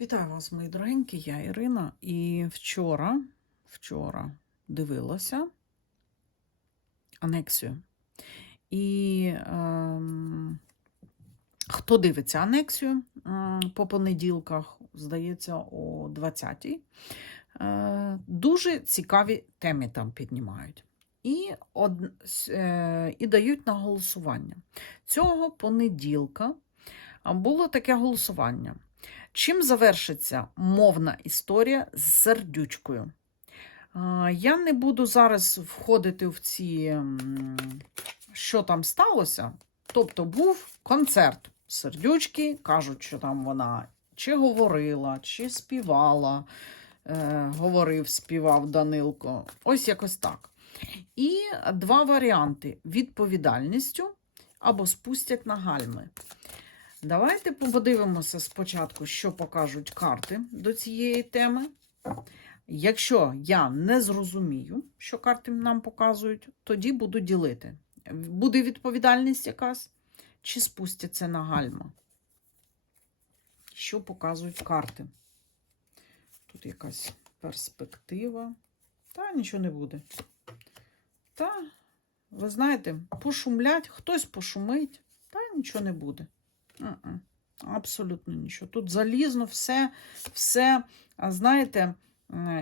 Вітаю вас, мої дорогенькі, я Ірина. І вчора, вчора дивилася анексію. І ем, хто дивиться анексію ем, по понеділках, здається, о 20-й, е, дуже цікаві теми там піднімають. І, од, е, і дають на голосування. Цього понеділка було таке голосування. Чим завершиться мовна історія з сердючкою? Я не буду зараз входити в ці, що там сталося. Тобто був концерт сердючки, кажуть, що там вона чи говорила, чи співала, е, говорив, співав Данилко. Ось якось так. І два варіанти: відповідальністю або спустять на гальми. Давайте подивимося спочатку, що покажуть карти до цієї теми. Якщо я не зрозумію, що карти нам показують, тоді буду ділити. Буде відповідальність якась, чи спустяться на гальма. Що показують карти? Тут якась перспектива. Та нічого не буде. Та, ви знаєте, пошумлять, хтось пошумить, та нічого не буде. Абсолютно нічого. Тут залізно все, все, знаєте,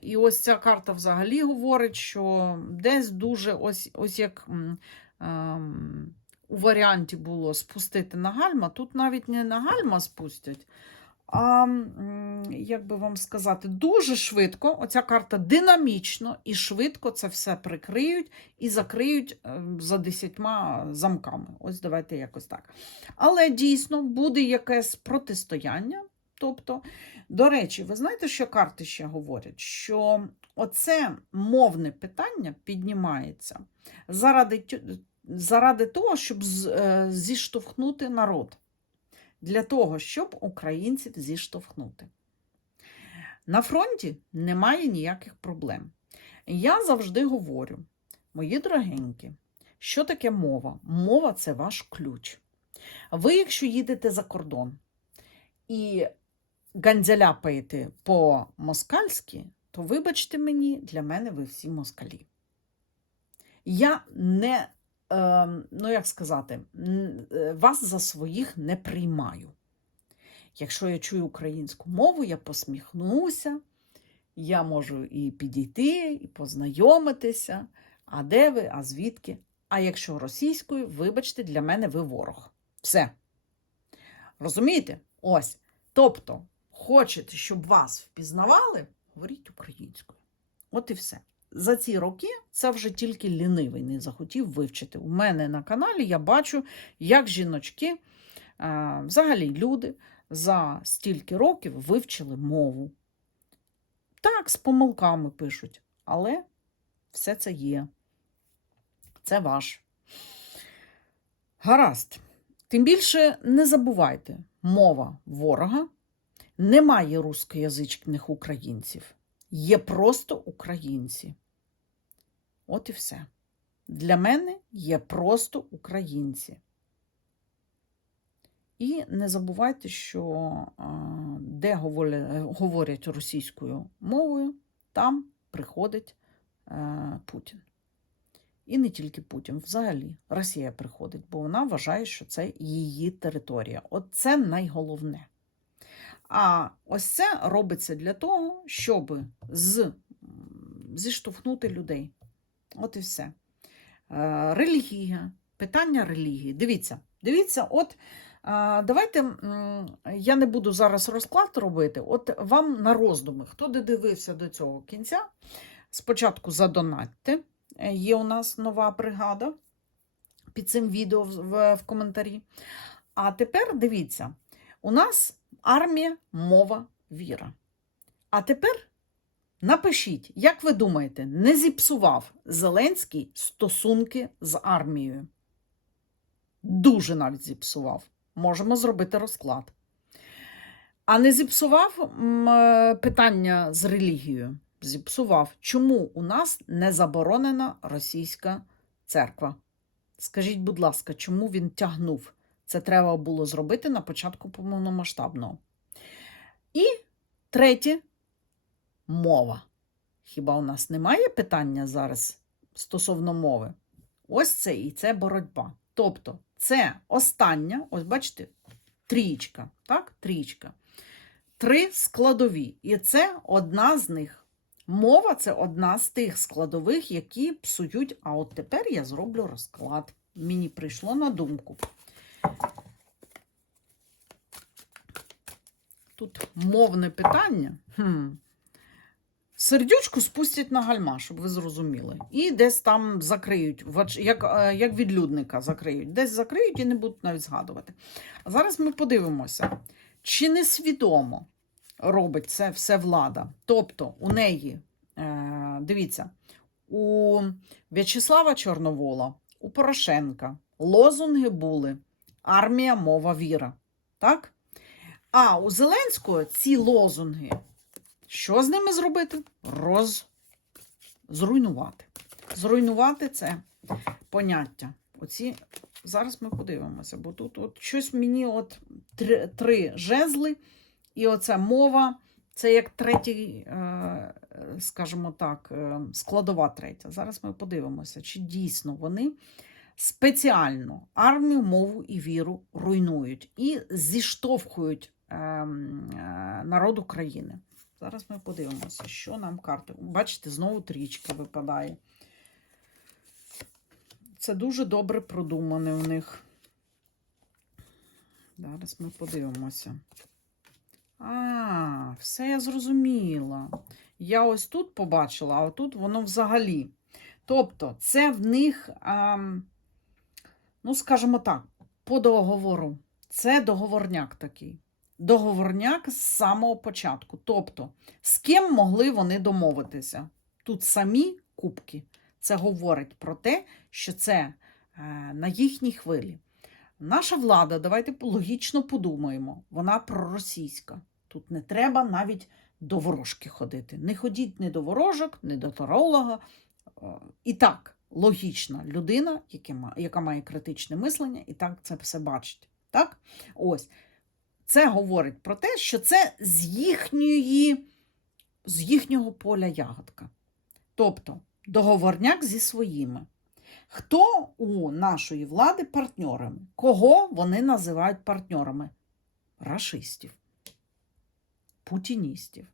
і ось ця карта взагалі говорить, що десь дуже ось, ось як ем, у варіанті було спустити на гальма, тут навіть не на гальма спустять, а як би вам сказати, дуже швидко, оця карта динамічно і швидко це все прикриють і закриють е, за десятьма замками. Ось давайте якось так. Але дійсно буде якесь протистояння. Тобто, до речі, ви знаєте, що карти ще говорять? Що оце мовне питання піднімається заради, заради того, щоб е, зіштовхнути народ. Для того, щоб українців зіштовхнути. На фронті немає ніяких проблем. Я завжди говорю, мої дорогенькі, що таке мова? Мова це ваш ключ. Ви, якщо їдете за кордон і гандзяляпаєте по-москальськи, то вибачте мені, для мене ви всі москалі. Я не, ну як сказати, е, вас за своїх не приймаю. Якщо я чую українську мову, я посміхнуся, я можу і підійти, і познайомитися. А де ви, а звідки? А якщо російською, вибачте, для мене ви ворог. Все. Розумієте? Ось. Тобто, хочете, щоб вас впізнавали, говоріть українською. От і все. За ці роки це вже тільки лінивий не захотів вивчити. У мене на каналі я бачу, як жіночки, взагалі люди, за стільки років вивчили мову. Так, з помилками пишуть, але все це є. Це ваш. Гаразд. Тим більше не забувайте, мова ворога немає рускоязичних українців. Є просто українці. От і все. Для мене є просто українці. І не забувайте, що де говорять російською мовою, там приходить е, Путін. І не тільки Путін, взагалі Росія приходить, бо вона вважає, що це її територія. От це найголовне. А ось це робиться для того, щоб з, зіштовхнути людей. От і все. Е, Релігія, питання релігії. Дивіться, дивіться, от давайте я не буду зараз розклад робити. От вам на роздуми, хто не дивився до цього кінця, спочатку задонатьте. Е, Є у нас нова бригада під цим відео в, в коментарі. А тепер дивіться, у нас армія, мова, віра. А тепер напишіть, як ви думаєте, не зіпсував Зеленський стосунки з армією? Дуже навіть зіпсував. Можемо зробити розклад. А не зіпсував е, питання з релігією? Зіпсував. Чому у нас не заборонена російська церква? Скажіть, будь ласка, чому він тягнув? Це треба було зробити на початку повномасштабного. І Третє мова. Хіба у нас немає питання зараз стосовно мови? Ось це і це боротьба. Тобто, це остання, ось бачите, трієчка, так? Трієчка. Три складові. І це одна з них. Мова це одна з тих складових, які псують. А от тепер я зроблю розклад. Мені прийшло на думку. Тут мовне питання. Хм. Сердючку спустять на гальма, щоб ви зрозуміли. І десь там закриють, як, е, як відлюдника закриють. Десь закриють і не будуть навіть згадувати. Зараз ми подивимося, чи несвідомо робить це все влада. Тобто у неї, е, дивіться, у В'ячеслава Чорновола, у Порошенка лозунги були армія, мова, віра. Так? А у Зеленського ці лозунги. Що з ними зробити? Роз... Зруйнувати. Зруйнувати це поняття. Оці... Зараз ми подивимося, бо тут от щось мені от три, три жезли, і оця мова це як третій, е, скажімо так, е, складова третя. Зараз ми подивимося, чи дійсно вони спеціально армію, мову і віру руйнують і зіштовхують ем, е, народ України. Зараз ми подивимося, що нам карти. Бачите, знову трічка випадає. Це дуже добре продумане у них. Зараз ми подивимося. А, все я зрозуміла. Я ось тут побачила, а тут воно взагалі. Тобто, це в них, а, ну, скажімо так, по договору. Це договорняк такий. Договорняк з самого початку. Тобто, з ким могли вони домовитися? Тут самі кубки. Це говорить про те, що це е, на їхній хвилі. Наша влада, давайте логічно подумаємо, вона проросійська. Тут не треба навіть до ворожки ходити. Не ходіть ні до ворожок, ні до таролога. Е, І так, логічна людина, яка має критичне мислення, і так це все бачить. Так? Ось. Це говорить про те, що це з їхньої, з їхнього поля ягодка. Тобто договорняк зі своїми. Хто у нашої влади партнерами? Кого вони називають партнерами? Рашистів, путіністів.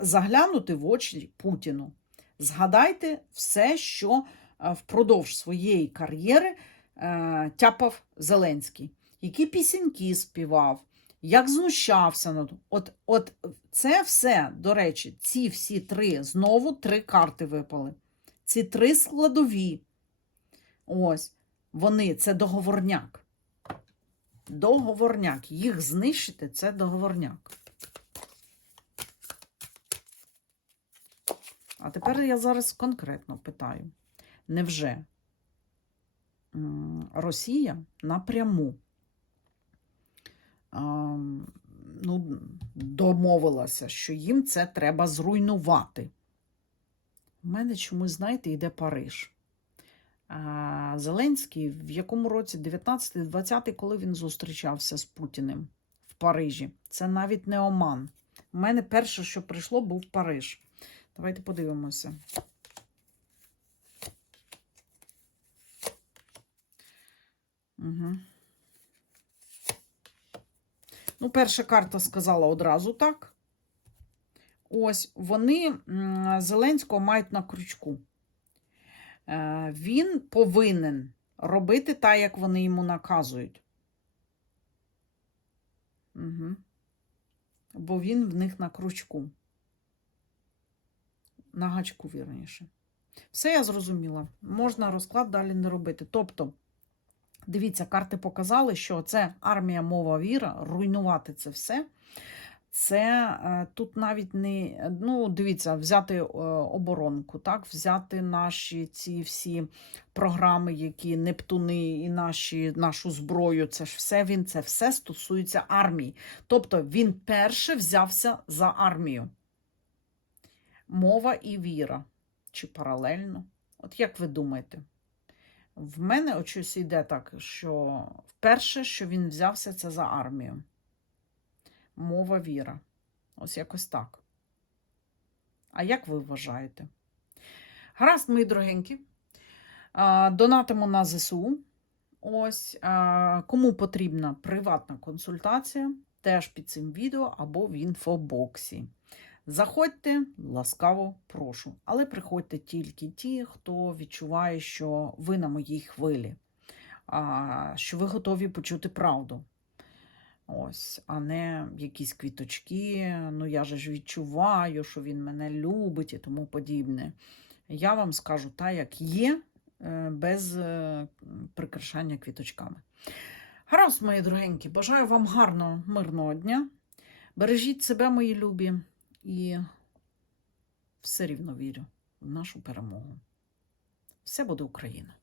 Заглянути в очі Путіну. Згадайте все, що е, впродовж своєї кар'єри е, тяпав Зеленський, які пісеньки співав, як знущався над. От, от це все, до речі, ці всі три знову три карти випали. Ці три складові. Ось, вони це договорняк. Договорняк. Їх знищити це договорняк. А тепер я зараз конкретно питаю: невже Росія напряму ну, домовилася, що їм це треба зруйнувати? У мене чомусь, знаєте, йде Париж. А, Зеленський в якому році 19-20, коли він зустрічався з Путіним в Парижі. Це навіть не Оман. У мене перше, що прийшло, був Париж. Давайте подивимося. Угу. Ну, перша карта сказала одразу так. Ось вони Зеленського мають на крючку. Е, Він повинен робити так, як вони йому наказують. Угу. Бо він в них на крючку. На гачку, вірніше. Все я зрозуміла. Можна розклад далі не робити. Тобто, дивіться, карти показали, що це армія, мова, віра, руйнувати це все. Це е, тут навіть не, ну, дивіться, взяти е, оборонку, так, взяти наші ці всі програми, які Нептуни і наші, нашу зброю, це ж все він, це все стосується армії. Тобто він перше взявся за армію. Мова і віра. Чи паралельно? От як ви думаєте? В мене от щось йде так, що вперше, що він взявся, це за армію. Мова віра. Ось якось так. А як ви вважаєте? Гаразд, мої дорогенькі. Донатимо на ЗСУ. Ось кому потрібна приватна консультація, теж під цим відео або в інфобоксі. Заходьте, ласкаво прошу. Але приходьте тільки ті, хто відчуває, що ви на моїй хвилі, що ви готові почути правду. Ось, а не якісь квіточки. Ну я же ж відчуваю, що він мене любить і тому подібне. Я вам скажу так, як є, е, без е, прикрашання квіточками. Гаразд, мої дорогенькі, бажаю вам гарного, мирного дня. Бережіть себе, мої любі, і все рівно вірю в нашу перемогу. Все буде Україна!